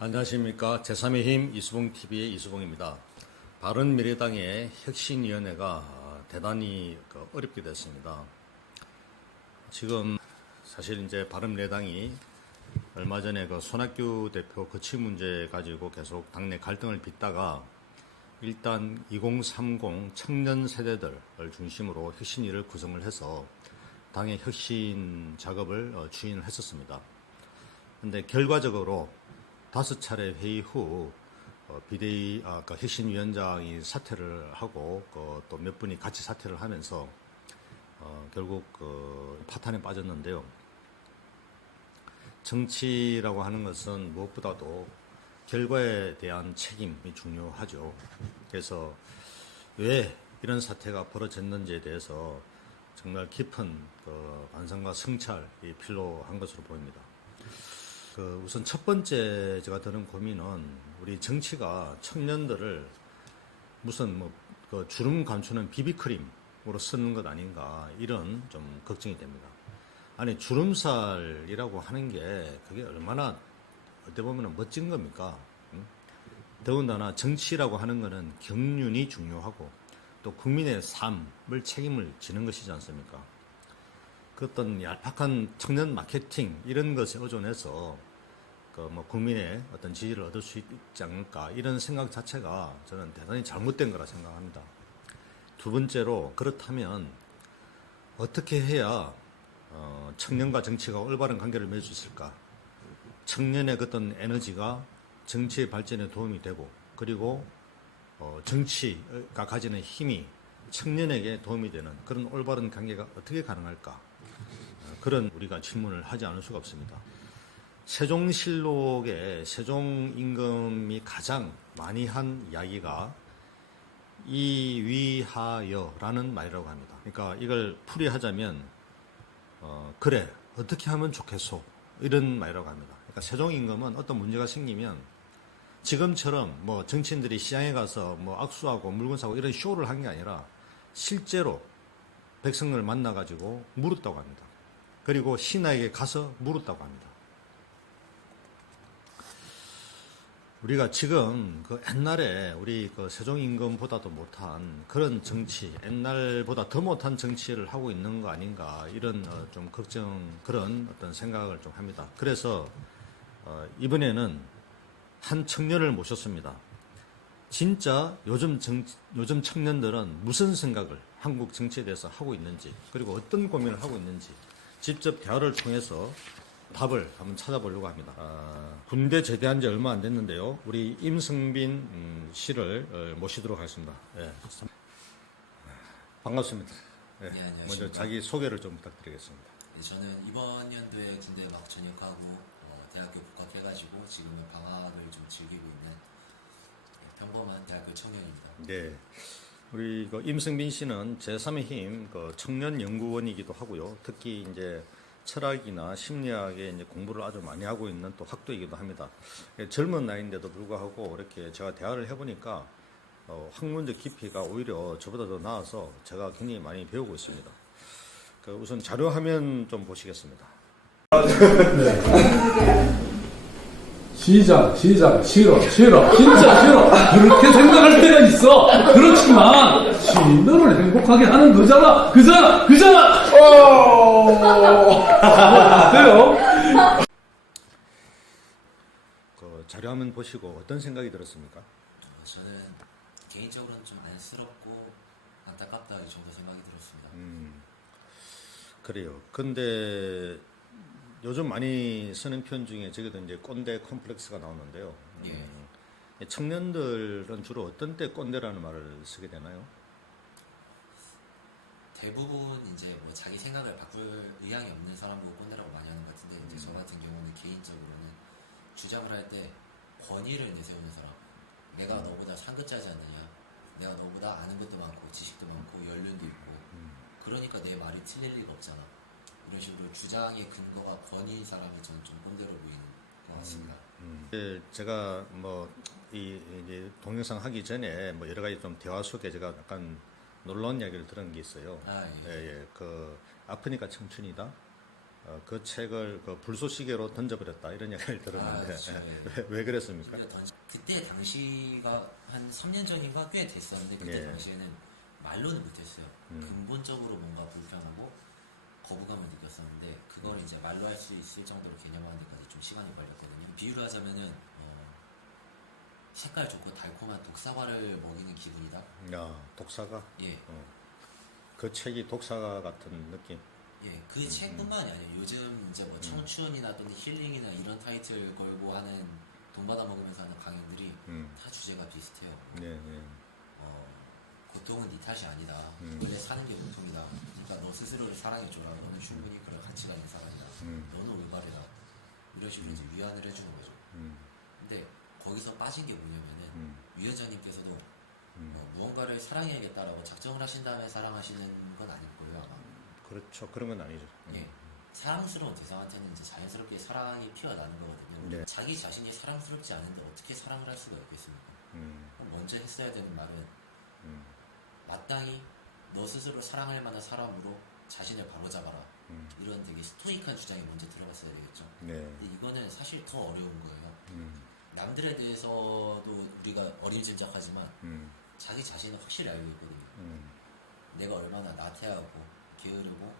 안녕하십니까. 제3의 힘 이수봉TV의 이수봉입니다. 바른미래당의 혁신위원회가 대단히 어렵게 됐습니다. 지금 사실 이제 바른미래당이 얼마 전에 손학규 대표 거취 문제 가지고 계속 당내 갈등을 빚다가 일단 2030 청년 세대들을 중심으로 혁신위를 구성을 해서 당의 혁신 작업을 추진을 했었습니다. 그런데 결과적으로 5차례 회의 후 비대위 혁신위원장이 사퇴를 하고 또 몇 분이 같이 사퇴를 하면서 결국 파탄에 빠졌는데요. 정치라고 하는 것은 무엇보다도 결과에 대한 책임이 중요하죠. 그래서 왜 이런 사태가 벌어졌는지에 대해서 정말 깊은 반성과 성찰이 필요한 것으로 보입니다. 우선 첫 번째 제가 드는 고민은 우리 정치가 청년들을 무슨 주름 감추는 비비크림으로 쓰는 것 아닌가, 이런 좀 걱정이 됩니다. 아니, 주름살이라고 하는 게 그게 얼마나 어떻게 보면 멋진 겁니까? 더군다나 정치라고 하는 것은 경륜이 중요하고 또 국민의 삶을 책임을 지는 것이지 않습니까? 그 어떤 얄팍한 청년 마케팅 이런 것에 의존해서 국민의 어떤 지지를 얻을 수 있지 않을까, 이런 생각 자체가 저는 대단히 잘못된 거라 생각합니다. 두 번째로, 그렇다면 어떻게 해야 청년과 정치가 올바른 관계를 맺을 수 있을까? 청년의 어떤 에너지가 정치의 발전에 도움이 되고, 그리고 정치가 가지는 힘이 청년에게 도움이 되는 그런 올바른 관계가 어떻게 가능할까? 그런 우리가 질문을 하지 않을 수가 없습니다. 세종실록에 세종임금이 가장 많이 한 이야기가 이위하여라는 말이라고 합니다. 그러니까 이걸 풀이하자면 그래, 어떻게 하면 좋겠소, 이런 말이라고 합니다. 그러니까 세종임금은 어떤 문제가 생기면 지금처럼 정치인들이 시장에 가서 악수하고 물건 사고 이런 쇼를 한 게 아니라 실제로 백성을 만나가지고 물었다고 합니다. 그리고 신하에게 가서 물었다고 합니다. 우리가 지금 옛날에 우리 세종임금보다도 못한 그런 정치, 옛날보다 더 못한 정치를 하고 있는 거 아닌가, 이런 좀 걱정, 그런 어떤 생각을 좀 합니다. 그래서 이번에는 한 청년을 모셨습니다. 진짜 요즘 청년들은 무슨 생각을 한국 정치에 대해서 하고 있는지, 그리고 어떤 고민을 하고 있는지 직접 대화를 통해서 답을 한번 찾아보려고 합니다. 군대 제대한 지 얼마 안 됐는데요. 우리 임승빈 씨를 모시도록 하겠습니다. 네. 반갑습니다. 네. 네, 안녕하십니까. 먼저 자기 소개를 좀 부탁드리겠습니다. 네, 저는 이번 연도에 군대 막 전역하고 대학교 복학해가지고 지금은 방학을 좀 즐기고 있는 평범한 대학교 청년입니다. 네. 우리 임승빈 씨는 제3의 힘 청년 연구원이기도 하고요. 특히 이제 철학이나 심리학에 이제 공부를 아주 많이 하고 있는 또 학도이기도 합니다. 젊은 나이인데도 불구하고 이렇게 제가 대화를 해보니까 학문적 깊이가 오히려 저보다 더 나아서 제가 굉장히 많이 배우고 있습니다. 우선 자료 화면 좀 보시겠습니다. 시작, 싫어, 진짜 싫어. 그렇게 생각할 때가 있어. 그렇지만, 너를 행복하게 하는 거잖아. 그잖아. 어때요? 자료 화면 보시고 어떤 생각이 들었습니까? 저는 개인적으로는 좀 안쓰럽고 안타깝다 이 정도 생각이 들었습니다. 그래요. 근데 요즘 많이 쓰는 표현 중에 저기도 이제 꼰대 컴플렉스가 나오는데요. 청년들은 주로 어떤 때 꼰대라는 말을 쓰게 되나요? 대부분 이제 자기 생각을 바꿀 의향이 없는 사람 보고 꼰대라고 많이 하는 것 같은데 이제 저 같은 경우는 개인적으로는 주장을 할 때 권위를 내세우는 사람, 내가 너보다 상급자지 않느냐, 내가 너보다 아는 것도 많고 지식도 많고 연륜도 있고 그러니까 내 말이 틀릴 리가 없잖아, 이런 식으로 주장의 근거가 권위인 사람이 저는 좀 꼰대로 보이는 것 같습니다. 제가 이제 동영상 하기 전에 여러 가지 좀 대화 속에 제가 약간 놀라운 이야기를 들은 게 있어요. 예. 아프니까 청춘이다. 그 책을 그 불쏘시개로 던져버렸다 이런 이야기를 들었는데 그렇죠. 왜 그랬습니까? 그때 당시가 한 3년 전인가 꽤 됐었는데 그때 예. 당시에는 말로는 못했어요. 음. 근본적으로 뭔가 불편하고 거부감을 느꼈었는데 그걸 이제 말로 할 수 있을 정도로 개념화하는 데까지 좀 시간이 걸렸거든요. 비유를 하자면은 색깔 좋고 달콤한 독사과를 먹이는 기분이다. 야, 독사가? 예. 그 책이 독사가 같은 느낌. 예, 그 책뿐만이 아니에요. 요즘 이제 뭐 청춘이나 또는 힐링이나 이런 타이틀 걸고 하는 돈 받아 먹으면서 하는 강연들이 다 주제가 비슷해요. 네, 네. 고통은 네 탓이 아니다. 원래 사는 게 고통이다. 그러니까 너 스스로를 사랑해줘라. 너는 충분히 그런 가치가 있는 사람이다. 너는 올바르다. 이런 식으로 이제 위안을 해주는 거죠. 근데 거기서 빠진 게 뭐냐면은 위원장님께서도 무언가를 사랑해야겠다라고 작정을 하신 다음에 사랑하시는 건 아닐 거예요 아마. 그렇죠. 그런 건 아니죠. 예. 사랑스러운 대상한테는 이제 자연스럽게 사랑이 피어나는 거거든요. 네. 자기 자신이 사랑스럽지 않은데 어떻게 사랑을 할 수가 있겠습니까? 그럼 먼저 했어야 되는 말은 마땅히 너 스스로 사랑할 만한 사람으로 자신을 바로잡아라. 이런 되게 스토이크한 주장이 먼저 들어갔어야 되겠죠. 네. 근데 이거는 사실 더 어려운 거예요. 남들에 대해서도 우리가 어림짐작하지만 자기 자신은 확실히 알고 있거든요. 내가 얼마나 나태하고 게으르고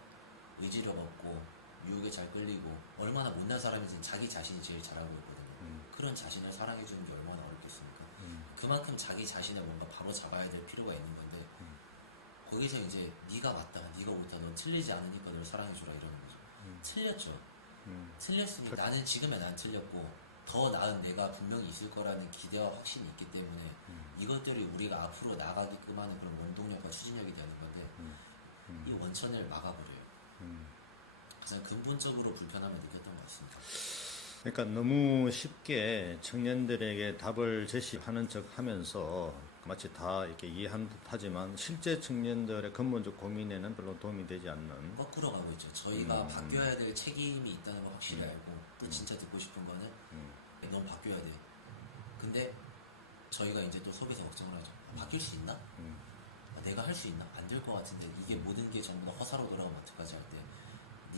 의지력 없고 유혹에 잘 끌리고 얼마나 못난 사람인지는 자기 자신이 제일 잘 알고 있거든요. 그런 자신을 사랑해주는 게 얼마나 어렵겠습니까? 그만큼 자기 자신을 뭔가 바로 잡아야 될 필요가 있는 건데 거기서 이제 네가 맞다, 네가 옳다, 넌 틀리지 않으니까 널 사랑해주라 이러는 거죠. 틀렸죠. 틀렸으니 나는 지금의 난 틀렸고 더 나은 내가 분명히 있을 거라는 기대와 확신이 있기 때문에 이것들이 우리가 앞으로 나가게끔 하는 그런 원동력과 추진력이 되는 건데 이 원천을 막아버려요. 가장 근본적으로 불편함을 느꼈던 것 같습니다. 그러니까 너무 쉽게 청년들에게 답을 제시하는 척 하면서 마치 다 이렇게 이해한 듯 하지만 실제 청년들의 근본적 고민에는 별로 도움이 되지 않는. 거꾸로 가고 있죠. 저희가 바뀌어야 될 책임이 있다는 걸 확실히 알고 또 진짜 듣고 싶은 거는 넌 바뀌어야 돼. 근데 저희가 이제 또 속에서 걱정을 하죠. 바뀔 수 있나? 내가 할 수 있나? 안 될 것 같은데 이게 모든 게 전부 다 허사로 돌아가면 어떡하지 할 때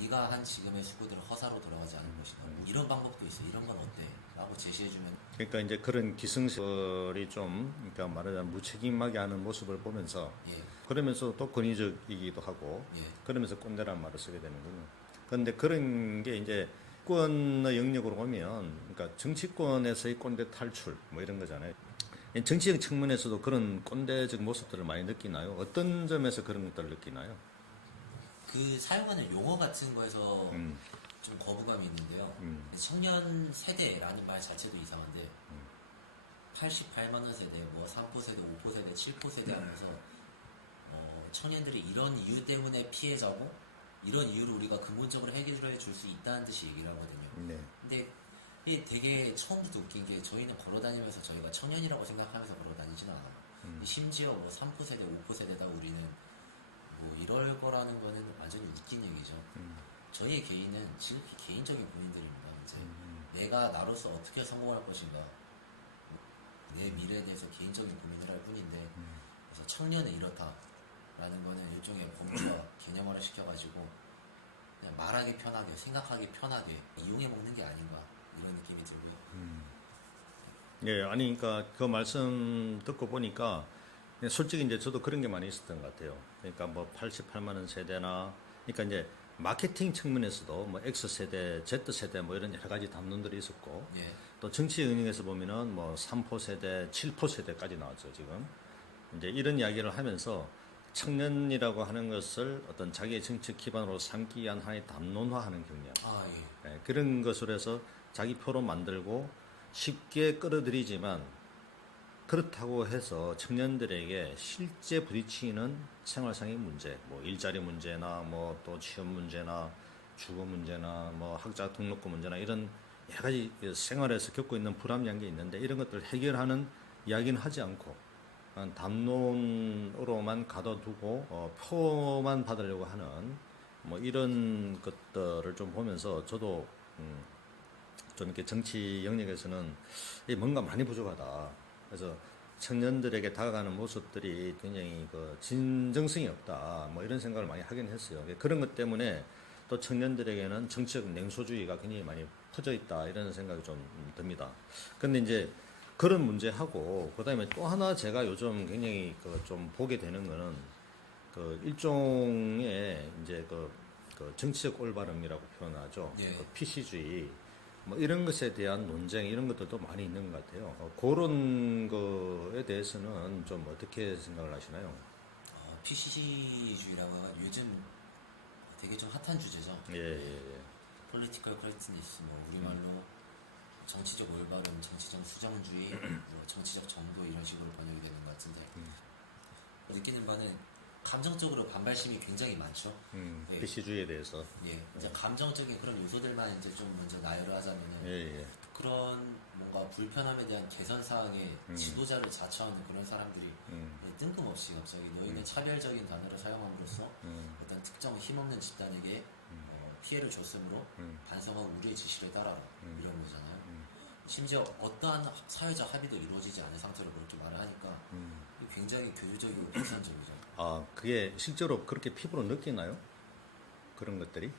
네가 한 지금의 수고들은 허사로 돌아가지 않을 것이다. 뭐 이런 방법도 있어. 이런 건 어때? 라고 제시해주면 그러니까 이제 그런 기승설이 좀 그러니까 말하자면 무책임하게 하는 모습을 보면서 예, 그러면서 또 권위적이기도 하고 예, 그러면서 꼰대라는 말을 쓰게 되는군요. 그런데 그런 게 이제 정치권의 영역으로 오면 그러니까 정치권에서의 꼰대 탈출 뭐 이런 거잖아요. 정치적 측면에서도 그런 꼰대적 모습들을 많이 느끼나요? 어떤 점에서 그런 것들을 느끼나요? 그 사용하는 용어 같은 거에서 좀 거부감이 있는데요. 청년 세대라는 말 자체도 이상한데 88만 원 세대, 뭐 3포 세대, 5포 세대, 7포 세대 하면서 청년들이 이런 이유 때문에 피해자고 이런 이유로 우리가 근본적으로 해결해 줄 수 있다는 듯이 얘기를 하거든요. 네. 근데 이게 되게 처음부터 웃긴 게 저희는 걸어다니면서 저희가 청년이라고 생각하면서 걸어다니지는 않아요. 심지어 뭐 3포 세대, 5포 세대다 우리는 뭐 이럴 거라는 거는 완전히 웃긴 얘기죠. 저희의 개인은 지극히 개인적인 고민들입니다. 이제 내가 나로서 어떻게 성공할 것인가, 내 미래에 대해서 개인적인 고민을 할 뿐인데, 그래서 청년은 이렇다라는 거는 일종의 범주와 개념화를 시켜가지고 그냥 말하기 편하게, 생각하기 편하게 이용해 먹는 게 아닌가 이런 느낌이 들고요. 예, 아니, 그러니까 그 말씀 듣고 보니까 솔직히 이제 저도 그런 게 많이 있었던 것 같아요. 그러니까 뭐 88만 원 세대나, 그러니까 이제 마케팅 측면에서도 뭐 X세대, Z세대 뭐 이런 여러 가지 담론들이 있었고, 예, 또 정치 영역에서 보면은 뭐 3포 세대, 7포 세대까지 나왔죠, 지금. 이제 이런 이야기를 하면서 청년이라고 하는 것을 어떤 자기의 정치 기반으로 삼기 위한 하나의 담론화하는 경향. 아 예, 예, 그런 것으로 해서 자기 표로 만들고 쉽게 끌어들이지만 그렇다고 해서 청년들에게 실제 부딪히는 생활상의 문제, 뭐 일자리 문제나 뭐 또 취업 문제나 주거 문제나 뭐 학자 등록금 문제나 이런 여러 가지 생활에서 겪고 있는 불합리한 게 있는데 이런 것들을 해결하는 이야기는 하지 않고 담론으로만 가둬두고 표만 받으려고 하는 뭐 이런 것들을 좀 보면서 저도 좀 이렇게 정치 영역에서는 뭔가 많이 부족하다. 그래서 청년들에게 다가가는 모습들이 굉장히 그 진정성이 없다. 뭐 이런 생각을 많이 하긴 했어요. 그런 것 때문에 또 청년들에게는 정치적 냉소주의가 굉장히 많이 퍼져 있다 이런 생각이 좀 듭니다. 근데 이제 그런 문제하고 그다음에 또 하나 제가 요즘 굉장히 좀 보게 되는 거는 일종의 이제 그 정치적 올바름이라고 표현하죠. 예. PC주의 뭐 이런 것에 대한 논쟁 이런 것들도 많이 있는 것 같아요. 그런 거에 대해서는 좀 어떻게 생각을 하시나요? PC주의라고 해가지고 요즘 되게 좀 핫한 주제죠. 예. Political correctness, 뭐 우리말로 정치적 올바름, 정치적 수정주의, 뭐 정치적 정도 이런 식으로 번역이 되는 것 같은데 느끼는 바는 감정적으로 반발심이 굉장히 많죠. 예. PC주의에 대해서. 예, 이제 감정적인 그런 요소들만 이제 좀 먼저 나열을 하자면은 예. 그런 뭔가 불편함에 대한 개선 사항에 지도자를 자처하는 그런 사람들이 뜬금없이 갑자기 너희는 차별적인 단어를 사용함으로써 어떤 특정 힘없는 집단에게 피해를 줬으므로 반성하고 우리의 지시를 따라라 이런 거잖아요. 심지어 어떠한 사회적 합의도 이루어지지 않은 상태로 그렇게 말을 하니까 굉장히 교류적이고 비판적이죠. 아, 그게 실제로 그렇게 피부로 느끼나요? 그런 것들이?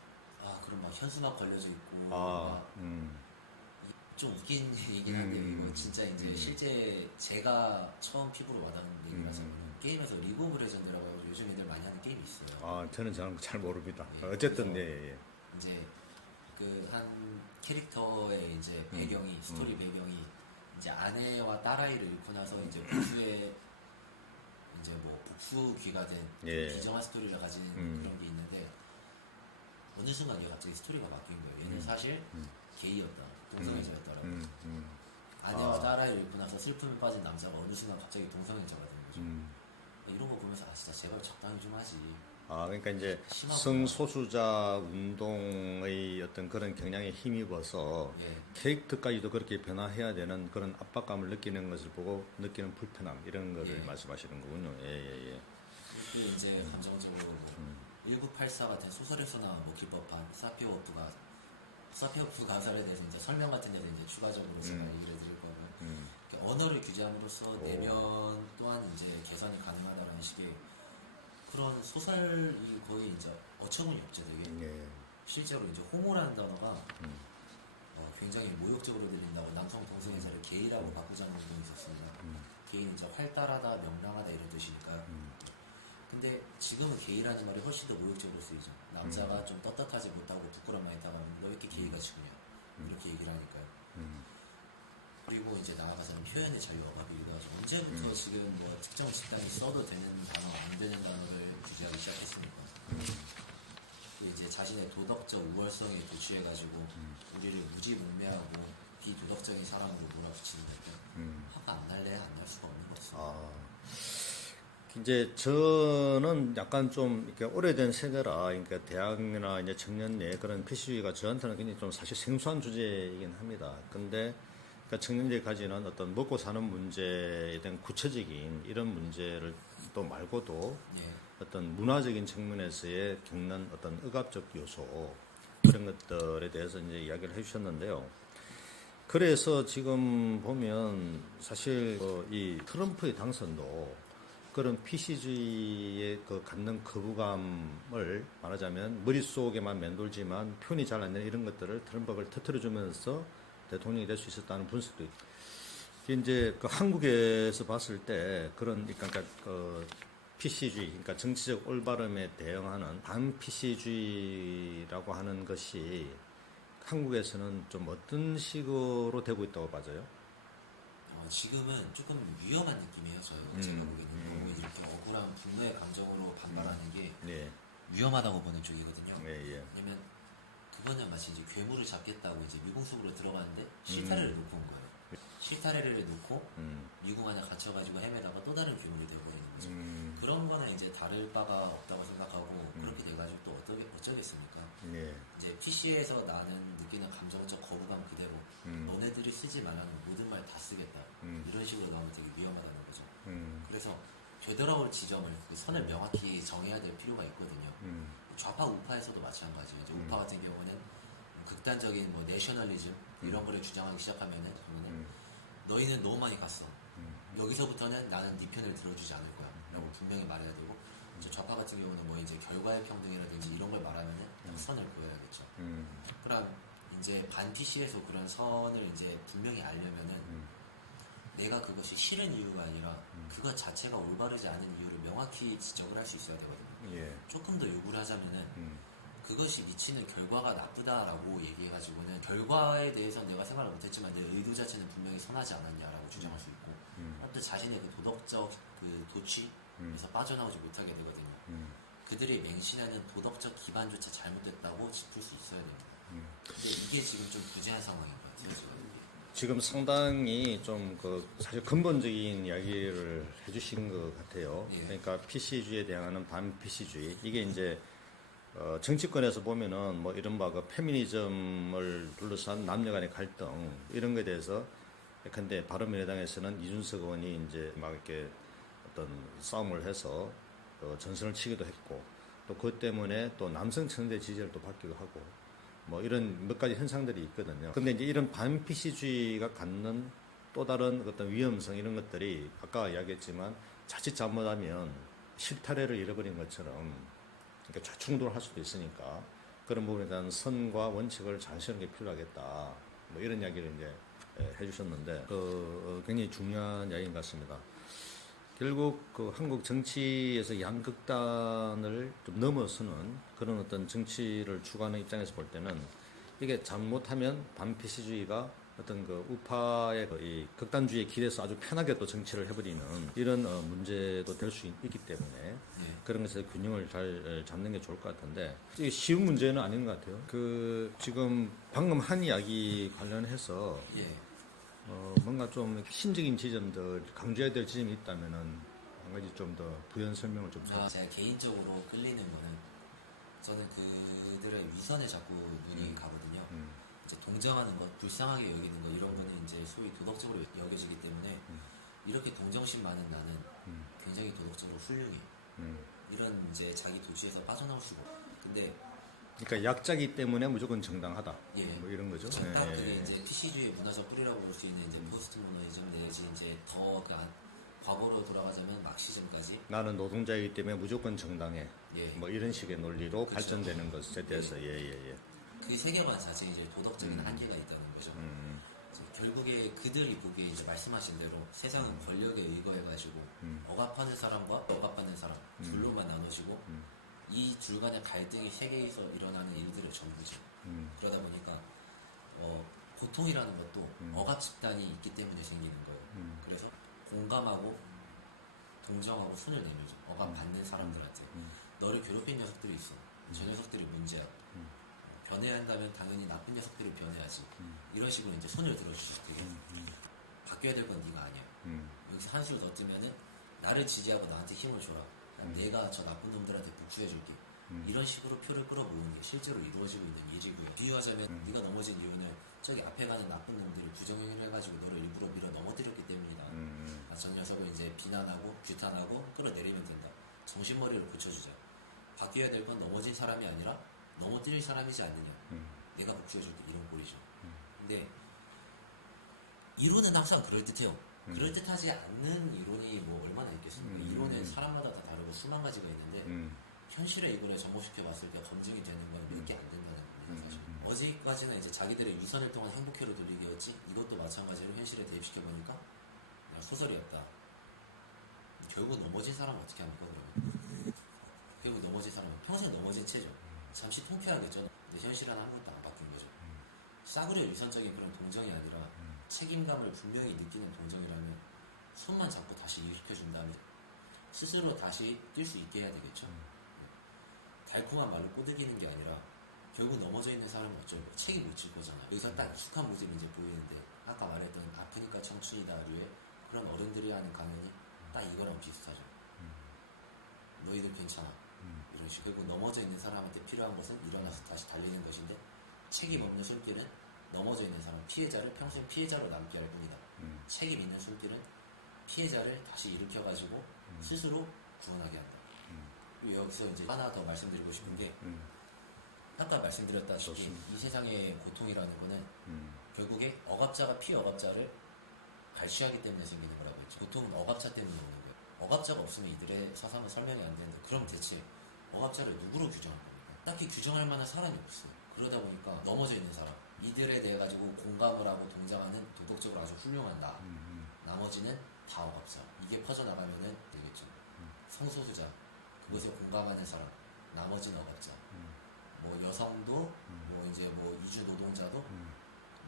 그럼 막 현수막 걸려져 있고 아, 좀 웃긴 얘기긴 한데 이거 진짜 이제 실제 제가 처음 피부로 와닿는 얘기라서 게임에서 리그 오브 레전드라고 요즘 애들 많이 하는 게임이 있어요. 아, 저는 잘 모릅니다. 예, 어쨌든 그래서 예. 이제 그 한 캐릭터의 이제 배경이 스토리 배경이 이제 아내와 딸아이를 잃고 나서 이제 복수의 이제 뭐 복수귀가 된 예. 비정한 스토리를 가진 그런 게 있는데 어느 순간 얘가 갑자기 스토리가 바뀐 거예요. 얘는 사실 게이였다, 동성애자였다라고. 아내와 딸아이를 잃고 나서 슬픔에 빠진 남자가 어느 순간 갑자기 동성애자가 되는 거죠. 이런 거 보면서 진짜 제발 적당히 좀 하지. 아, 그러니까 이제 심하구나. 성소수자 운동의 어떤 그런 경향에 힘입어서 예. 캐릭터까지도 그렇게 변화해야 되는 그런 압박감을 느끼는 것을 보고 느끼는 불편함 이런 거를 예. 말씀하시는 거군요. 예. 그게 이제 감정적으로 1984 같은 소설에서나 뭐 기법한 사피오프 가설에 대해서 이제 설명 같은 데서 이제 추가적으로 제가 얘기를 드릴 거고요. 언어를 규제함으로써 내면 또한 이제 개선이 가능하다는 식의 그런 소설이 거의 이제 어처구니없죠, 되게. 예. 실제로 이제 호모라는 단어가 굉장히 모욕적으로 들린다고 남성 동성애자를 게이라고 바꾸자는 운동이 있었습니다. 게이는 이제 활달하다, 명랑하다 이런 뜻이니까요. 근데 지금은 게이라는 말이 훨씬 더 모욕적으로 쓰이죠. 남자가 좀 떳떳하지 못하고 부끄러움만 있다가 너 왜 이렇게 게이가 지금이야? 이렇게 얘기를 하니까요. 그리고 이제 나아가서는 표현의 자유 억압이 일어나서 언제부터 지금 뭐 특정 집단이 써도 되는 단어, 안 되는 단어를 규제하기 시작했습니까? 이제 자신의 도덕적 우월성에 도취해가지고 우리를 무지몽매하고 비도덕적인 사람으로 몰아붙이는데 화가 안 날래 안 날 수가 없는 거죠. 이제 저는 약간 좀 이렇게 오래된 세대라, 그러니까 대학이나 이제 청년 내 그런 PC주의가 저한테는 굉장히 좀 사실 생소한 주제이긴 합니다. 근데 그러니까 청년들이 가지는 어떤 먹고 사는 문제에 대한 구체적인 이런 문제를 또 말고도 예. 어떤 문화적인 측면에서의 겪는 어떤 억압적 요소 그런 것들에 대해서 이제 이야기를 해주셨는데요. 그래서 지금 보면 사실 이 트럼프의 당선도 그런 PC주의에 갖는 거부감을 말하자면 머릿속에만 맴돌지만 표현이 잘 안 되는 이런 것들을 트럼프가 터뜨려주면서 대통령이 될 수 있었다는 분석도 있고. 이제 한국에서 봤을 때 그런 그러니까 PC주의, 그러니까 정치적 올바름에 대응하는 반 PC주의라고 하는 것이 한국에서는 좀 어떤 식으로 되고 있다고 봐져요? 지금은 조금 위험한 느낌이에요. 제가 보기에는 너무 이렇게 억울한 분노의 감정으로 반발하는 게 네. 위험하다고 보는 쪽이거든요. 예. 왜냐면 그거는 마치 이제 괴물을 잡겠다고 이제 미궁 속으로 들어가는데 실타래를 놓고 온 거예요. 실타래를 놓고 미궁 안에 갇혀가지고 헤매다가 또 다른 괴물이 되어버리는 거죠. 그런 거는 이제 다를 바가 없다고 생각하고 그렇게 돼가지고 또 어쩌겠습니까? 예. 이제 PC에서 나는 느끼는 감정적 거부감 그대로 너네들이 쓰지 말라는 모든 말 다 쓰겠다 이런 식으로 나오면 되게 위험하다는 거죠. 그래서 되돌아올 지점을 그 선을 명확히 정해야 될 필요가 있거든요. 좌파 우파에서도 마찬가지예요. 이제 우파 같은 경우는 극단적인 뭐 내셔널리즘 이런 거를 주장하기 시작하면은 너희는 너무 많이 갔어. 여기서부터는 나는 네 편을 들어주지 않을 거야 라고 분명히 말해야 되고, 이제 좌파 같은 경우는 뭐 이제 결과의 평등이라든지 이런 걸 말하면은 있다고 선을 그어야겠죠. 음. 그럼 이제 반 PC에서 그런 선을 이제 분명히 알려면은 내가 그것이 싫은 이유가 아니라 그것 자체가 올바르지 않은 이유를 명확히 지적을 할 수 있어야 되거든요. 예. 조금 더 요구를 하자면은 그것이 미치는 결과가 나쁘다라고 얘기해가지고는 결과에 대해서 내가 생각을 못했지만 내 의도 자체는 분명히 선하지 않았냐라고 주장할 수 있고 또 자신의 그 도덕적 그 도취에서 빠져나오지 못하게 되거든요. 그들이 맹신하는 도덕적 기반조차 잘못됐다고 짚을 수 있어야 됩니다. 근데 이게 지금 좀 부재한 상황인 것 같아요. 지금 상당히 좀 그 사실 근본적인 이야기를 해주신 것 같아요. 예. 그러니까 PC주의에 대항하는 반 PC주의 이게 이제 정치권에서 보면은 뭐 이른바 그 페미니즘을 둘러싼 남녀간의 갈등 이런 거에 대해서 근데 바른미래당에서는 이준석 의원이 이제 막 이렇게 어떤 싸움을 해서 전선을 치기도 했고 또 그것 때문에 또 남성 청대 지지를 또 받기도 하고 뭐 이런 몇 가지 현상들이 있거든요. 근데 이제 이런 반PC주의가 갖는 또 다른 어떤 위험성 이런 것들이 아까 이야기했지만 자칫 잘못하면 실타래를 잃어버린 것처럼 그러니까 좌충돌할 수도 있으니까 그런 부분에 대한 선과 원칙을 잘 세우는 게 필요하겠다. 뭐 이런 이야기를 이제 해주셨는데 굉장히 중요한 이야기인 것 같습니다. 결국 그 한국 정치에서 양극단을 좀 넘어서는 그런 어떤 정치를 추구하는 입장에서 볼 때는 이게 잘못하면 반PC주의가 어떤 그 우파의 이 극단주의에 기대서 아주 편하게 또 정치를 해버리는 이런 문제도 될 수 있기 때문에 그런 것에서 균형을 잘 잡는 게 좋을 것 같은데 이게 쉬운 문제는 아닌 것 같아요. 그 지금 방금 한 이야기 관련해서 예. 뭔가 좀 심적인 지점들 강조해야 될 지점이 있다면은 한 가지 좀 더 부연 설명을 좀 제가 개인적으로 끌리는 거는 저는 그들의 위선에 자꾸 눈이 가거든요. 이제 동정하는 것, 불쌍하게 여기는 것 이런 거는 이제 소위 도덕적으로 여겨지기 때문에 이렇게 동정심 많은 나는 굉장히 도덕적으로 훌륭해. 이런 이제 자기 도취에서 빠져나올 수가 없고. 근데 그러니까 약자기 때문에 무조건 정당하다. 예. 뭐 이런 거죠. 딱 예. 그게 이제 PC주의 문화적 뿌리라고 볼 수 있는 이제 포스트 모더니즘 내지 이제 더 과거로 돌아가자면 막시즘까지 나는 노동자이기 때문에 무조건 정당해. 예. 뭐 이런 식의 논리로 그쵸. 발전되는 것에 대해서 예예예. 그 세계관 자체에 이제 도덕적인 한계가 있다는 거죠. 그래서 결국에 그들이 보기에 이제 말씀하신 대로 세상은 권력에 의거해가지고 억압하는 사람과 억압받는 사람 둘로만 나눠지고 이 둘 간의 갈등이 세계에서 일어나는 일들의 전부죠. 그러다 보니까 고통이라는 것도 억압 집단이 있기 때문에 생기는 거예요. 그래서 공감하고 동정하고 손을 내밀죠. 억압 받는 사람들한테 너를 괴롭힌 녀석들이 있어. 저 녀석들이 문제야. 변해야 한다면 당연히 나쁜 녀석들을 변해야지. 이런 식으로 이제 손을 들어주죠. 되게 바뀌어야 될 건 네가 아니야. 여기서 한술 더 뜨면은 나를 지지하고 나한테 힘을 줘라. 내가 저 나쁜 놈들한테 복수해줄게. 이런 식으로 표를 끌어모으는 게 실제로 이루어지고 있는 일이고요. 비유하자면 네가 넘어진 이유는 저기 앞에 가는 나쁜 놈들이 부정행위를 해가지고 너를 일부러 밀어 넘어뜨렸기 때문이다. 저 녀석을 이제 비난하고 규탄하고 끌어내리면 된다. 정신머리를 고쳐주자. 바뀌어야 될 건 넘어진 사람이 아니라 넘어뜨릴 사람이지 않느냐. 내가 복수해줄게. 이런 꼴이죠. 근데 이론은 항상 그럴듯해요. 그럴듯하지 않는 이론이 뭐 얼마나 있겠습니까? 이론은 사람마다 다 다르고 수만 가지가 있는데 현실에 이거를 접목시켜 봤을 때 검증이 되는 건 몇 개 안 된다는 겁니다. 사실 어제까지는 이제 자기들의 유선을 통한 행복회로 돌리기였지 이것도 마찬가지로 현실에 대입시켜 보니까 소설이었다. 결국 넘어진 사람은 어떻게 합니까 그러면? 결국 넘어진 사람은 평생 넘어진 채죠. 잠시 통쾌하겠죠. 근데 현실은 아무것도 안 바뀐 거죠. 싸구려 유선적인 그런 동정이 아니라 책임감을 분명히 느끼는 동정이라면 손만 잡고 다시 일으켜준다면 스스로 다시 뛸 수 있게 해야 되겠죠. 달콤한 말로 꼬드기는 게 아니라 결국 넘어져 있는 사람은 어쩌고 책임 못 질 거잖아. 여기서 딱 익숙한 모습이 이제 보이는데 아까 말했던 아프니까 청춘이다류의 그런 어른들이 하는 강연이 딱 이거랑 비슷하죠. 너희들 괜찮아. 이런 식으로 결국 넘어져 있는 사람한테 필요한 것은 일어나서 다시 달리는 것인데 책임 없는 손길은 넘어져 있는 사람, 피해자를 평생 피해자로 남게 할 뿐이다. 책임 있는 손길은 피해자를 다시 일으켜가지고 스스로 구원하게 한다. 여기서 이제 하나 더 말씀드리고 싶은 게 아까 말씀드렸다시피 이 세상의 고통이라는 거는 결국에 억압자가 피억압자를 갈취하기 때문에 생기는 거라고 했죠. 고통은 억압자 때문에 오는 거예요. 억압자가 없으면 이들의 사상은 설명이 안 되는데 그럼 대체 억압자를 누구로 규정할 겁니까? 딱히 규정할 만한 사람이 없어. 그러다 보니까 넘어져 있는 사람, 이들에 대해 가지고 공감을 하고 동정하는 도덕적으로 아주 훌륭한 나, 나머지는 다 억압자. 이게 퍼져나가면은 되겠죠. 성소수자, 그것에 공감하는 사람, 나머지는 억압자. 뭐 여성도, 뭐 이제 뭐 이주 노동자도,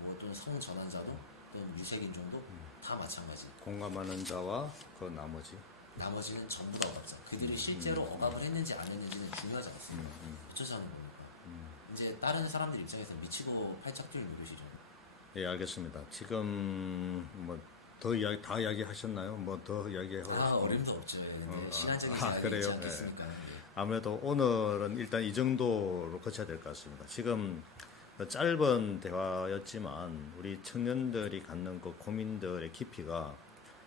뭐 또는 성전환자도, 또는 유색인종도 다 마찬가지. 공감하는 자와 그 나머지. 나머지는 전부 다 억압자. 그들이 실제로 억압을 했는지 안 했는지는 중요하지 않습니다. 어쩌서 하는 겁니까? 이제 다른 사람들 입장에서 미치고 팔짝 뛸 노릇이죠. 예, 알겠습니다. 지금 뭐 더 이야기 다 이야기하셨나요? 뭐 더 이야기하고 어림도 없죠. 근데 시간적인 제약이 그래요? 있지 않겠습니까? 네. 아무래도 오늘은 일단 이 정도로 거쳐야 될 것 같습니다. 지금 짧은 대화였지만 우리 청년들이 갖는 그 고민들의 깊이가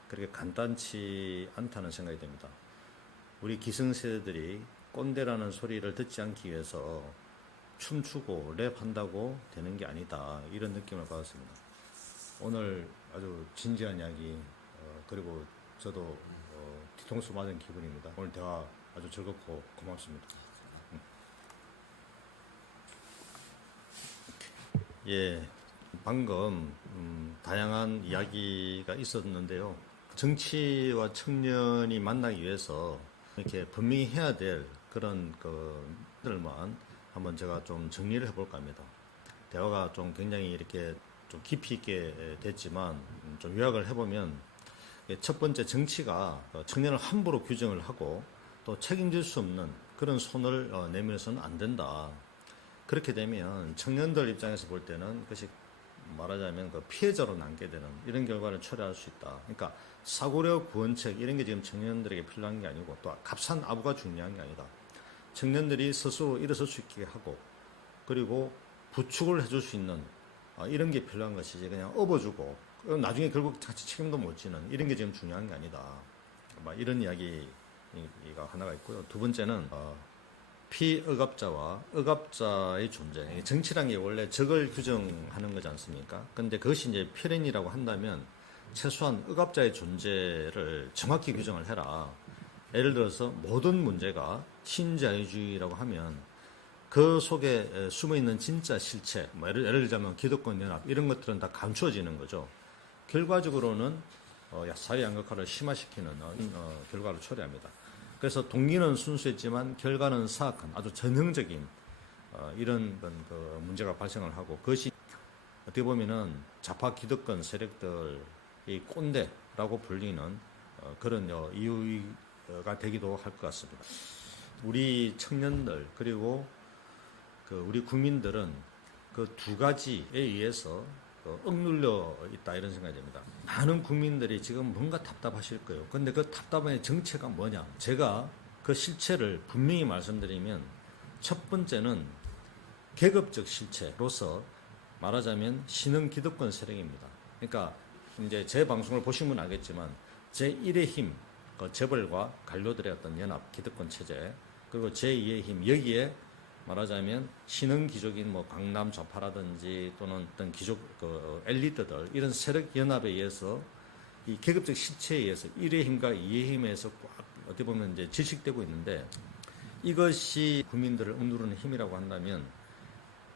그렇게 간단치 않다는 생각이 듭니다. 우리 기성세대들이 꼰대라는 소리를 듣지 않기 위해서 춤추고 랩한다고 되는 게 아니다. 이런 느낌을 받았습니다. 오늘 아주 진지한 이야기 그리고 저도 뒤통수 맞은 기분입니다. 오늘 대화 아주 즐겁고 고맙습니다. 예, 방금 다양한 이야기가 있었는데요. 정치와 청년이 만나기 위해서 이렇게 분명히 해야 될 그런 것들만 한번 제가 좀 정리를 해볼까 합니다. 대화가 좀 굉장히 이렇게 좀 깊이 있게 됐지만 좀 요약을 해보면 첫 번째 정치가 청년을 함부로 규정을 하고 또 책임질 수 없는 그런 손을 내밀어서는 안 된다. 그렇게 되면 청년들 입장에서 볼 때는 그것이 말하자면 그 피해자로 남게 되는 이런 결과를 초래할 수 있다. 그러니까 사고력 구원책 이런 게 지금 청년들에게 필요한 게 아니고 또 값싼 아부가 중요한 게 아니다. 청년들이 스스로 일어설 수 있게 하고 그리고 부축을 해줄 수 있는 이런 게 필요한 것이지 그냥 업어주고 나중에 결국 같이 책임도 못 지는 이런 게 지금 중요한 게 아니다. 이런 이야기가 하나가 있고요. 두 번째는 피억압자와 억압자의 존재. 정치란 게 원래 적을 규정하는 거지 않습니까? 근데 그것이 이제 필연이라고 한다면 최소한 억압자의 존재를 정확히 규정을 해라. 예를 들어서 모든 문제가 신자유주의라고 하면 그 속에 숨어있는 진짜 실체, 예를 들자면 기득권 연합 이런 것들은 다 감추어지는 거죠. 결과적으로는 사회 양극화를 심화시키는 결과를 초래합니다. 그래서 동기는 순수했지만 결과는 사악한 아주 전형적인 이런 그 문제가 발생을 하고 그것이 어떻게 보면은 좌파 기득권 세력들이 꼰대라고 불리는 그런 이유가 되기도 할 것 같습니다. 우리 청년들 그리고 우리 국민들은 그 두 가지에 의해서 억눌려 있다 이런 생각이 듭니다. 많은 국민들이 지금 뭔가 답답하실 거예요. 근데 그 답답함의 정체가 뭐냐? 제가 그 실체를 분명히 말씀드리면 첫 번째는 계급적 실체로서 말하자면 신흥 기득권 세력입니다. 그러니까 이제 제 방송을 보신 분은 알겠지만 제1의 힘, 재벌과 관료들의 어떤 연합 기득권 체제 그리고 제2의 힘 여기에 말하자면 신흥 기족인 뭐 강남 좌파라든지 또는 어떤 기족 엘리트들 이런 세력 연합에 의해서 이 계급적 실체에 의해서 1의 힘과 2의 힘에서 꽉 어떻게 보면 이제 질식되고 있는데 이것이 국민들을 억누르는 힘이라고 한다면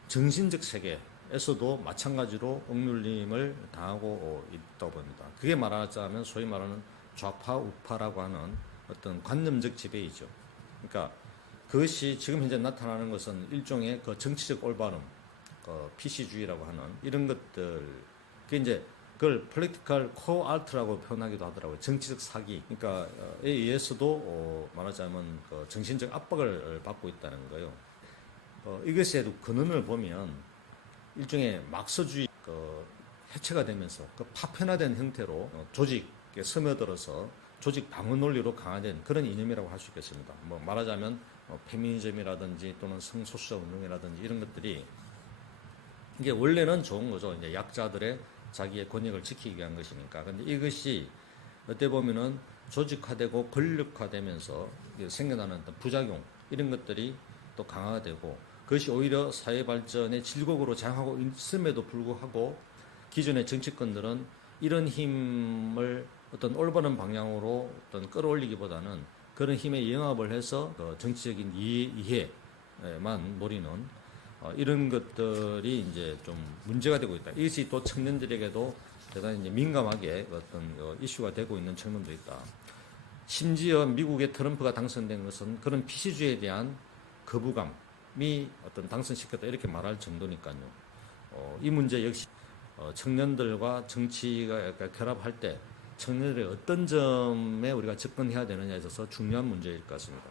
정신적 세계에서도 마찬가지로 억눌림을 당하고 있다고 봅니다. 그게 말하자면 소위 말하는 좌파 우파라고 하는 어떤 관념적 지배이죠. 그러니까 그것이 지금 현재 나타나는 것은 일종의 그 정치적 올바름, PC주의라고 하는 이런 것들, 그게 이제 그걸 political co-art라고 표현하기도 하더라고요. 정치적 사기. 그러니까, 에 의해서도, 말하자면, 정신적 압박을 받고 있다는 거예요. 이것의 근원을 보면, 일종의 막서주의, 해체가 되면서, 파편화된 형태로 조직에 스며들어서 조직 방어 논리로 강화된 그런 이념이라고 할 수 있겠습니다. 뭐 말하자면 페미니즘이라든지 또는 성소수자 운동이라든지 이런 것들이 이게 원래는 좋은 거죠. 이제 약자들의 자기의 권익을 지키기 위한 것이니까. 근데 이것이 어떻게 보면은 조직화되고 권력화되면서 생겨나는 어떤 부작용 이런 것들이 또 강화가 되고 그것이 오히려 사회 발전의 질곡으로 작용하고 있음에도 불구하고 기존의 정치권들은 이런 힘을 어떤 올바른 방향으로 어떤 끌어올리기보다는 그런 힘에 영합을 해서 정치적인 이해 것에만 노리는 이런 것들이 이제 좀 문제가 되고 있다. 이것이 또 청년들에게도 대단히 이제 민감하게 어떤 이슈가 되고 있는 측면도 있다. 심지어 미국의 트럼프가 당선된 것은 그런 피시주의에 대한 거부감이 어떤 당선시켰다 이렇게 말할 정도니까요. 이 문제 역시 청년들과 정치가 약간 결합할 때 청년들의 어떤 점에 우리가 접근해야 되느냐에 있어서 중요한 문제일 것 같습니다.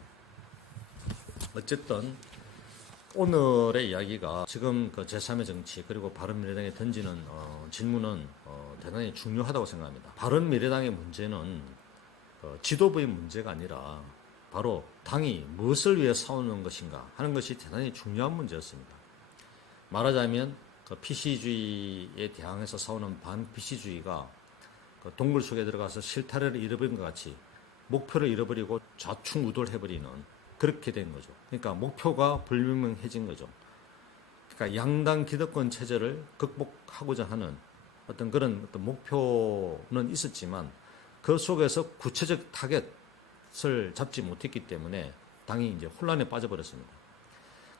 어쨌든 오늘의 이야기가 지금 그 제3의 정치 그리고 바른미래당에 던지는 질문은 대단히 중요하다고 생각합니다. 바른미래당의 문제는 지도부의 문제가 아니라 바로 당이 무엇을 위해 싸우는 것인가 하는 것이 대단히 중요한 문제였습니다. 말하자면 그 피시주의에 대항해서 싸우는 반피시주의가 그 동굴 속에 들어가서 실타래를 잃어버린 것 같이 목표를 잃어버리고 좌충우돌해버리는 그렇게 된 거죠. 그러니까 목표가 불분명해진 거죠. 그러니까 양당 기득권 체제를 극복하고자 하는 어떤 그런 어떤 목표는 있었지만 그 속에서 구체적 타겟을 잡지 못했기 때문에 당이 이제 혼란에 빠져버렸습니다.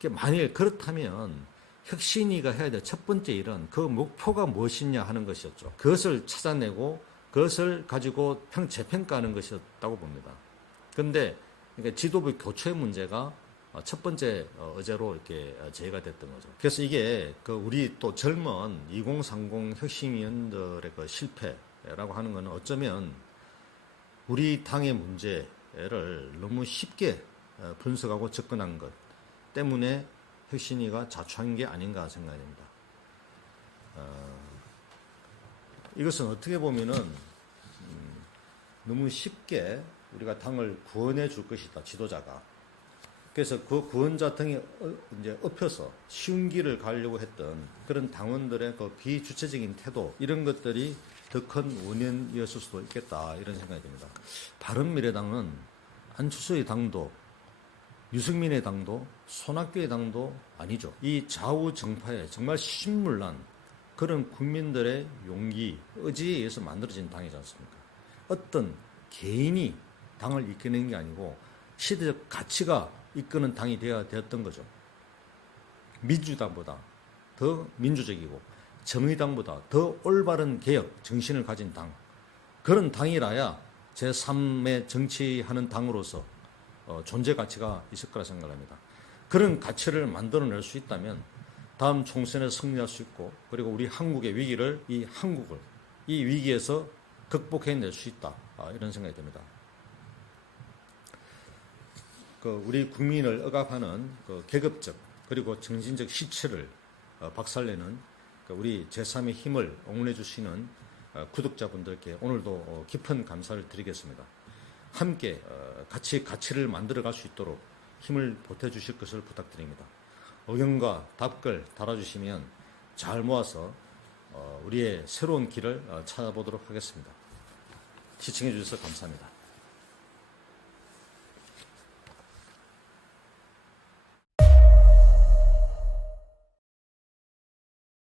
만일 그렇다면 혁신위가 해야 될 첫 번째 일은 그 목표가 무엇이냐 하는 것이었죠. 그것을 찾아내고 그것을 가지고 재평가하는 것이었다고 봅니다. 그런데 그러니까 지도부 교체의 문제가 첫 번째 어제로 이렇게 제기가 됐던 거죠. 그래서 이게 그 우리 또 젊은 2030 혁신위원들의 그 실패라고 하는 것은 어쩌면 우리 당의 문제를 너무 쉽게 분석하고 접근한 것 때문에 혁신위가 자초한 게 아닌가 생각이 됩니다. 이것은 어떻게 보면은 너무 쉽게 우리가 당을 구원해 줄 것이다, 지도자가. 그래서 그 구원자 등에 이제 엎혀서 쉬운 길을 가려고 했던 그런 당원들의 그 비주체적인 태도, 이런 것들이 더 큰 원인이었을 수도 있겠다, 이런 생각이 듭니다. 바른미래당은 안철수의 당도, 유승민의 당도, 손학규의 당도 아니죠. 이 좌우 정파에 정말 신물난 그런 국민들의 용기, 의지에 의해서 만들어진 당이지 않습니까? 어떤 개인이 당을 이끌는 게 아니고 시대적 가치가 이끄는 당이 되었던 거죠. 민주당보다 더 민주적이고 정의당보다 더 올바른 개혁 정신을 가진 당, 그런 당이라야 제3의 정치하는 당으로서 존재 가치가 있을 거라 생각합니다. 그런 가치를 만들어낼 수 있다면 다음 총선에 승리할 수 있고, 그리고 우리 한국의 위기를, 이 한국을 이 위기에서 극복해낼 수 있다, 이런 생각이 듭니다. 우리 국민을 억압하는 계급적 그리고 정신적 시체를 박살내는 우리 제3의 힘을 응원해 주시는 구독자분들께 오늘도 깊은 감사를 드리겠습니다. 함께 같이 가치를 만들어갈 수 있도록 힘을 보태주실 것을 부탁드립니다. 의견과 답글 달아주시면 잘 모아서 우리의 새로운 길을 찾아보도록 하겠습니다. 시청해 주셔서 감사합니다.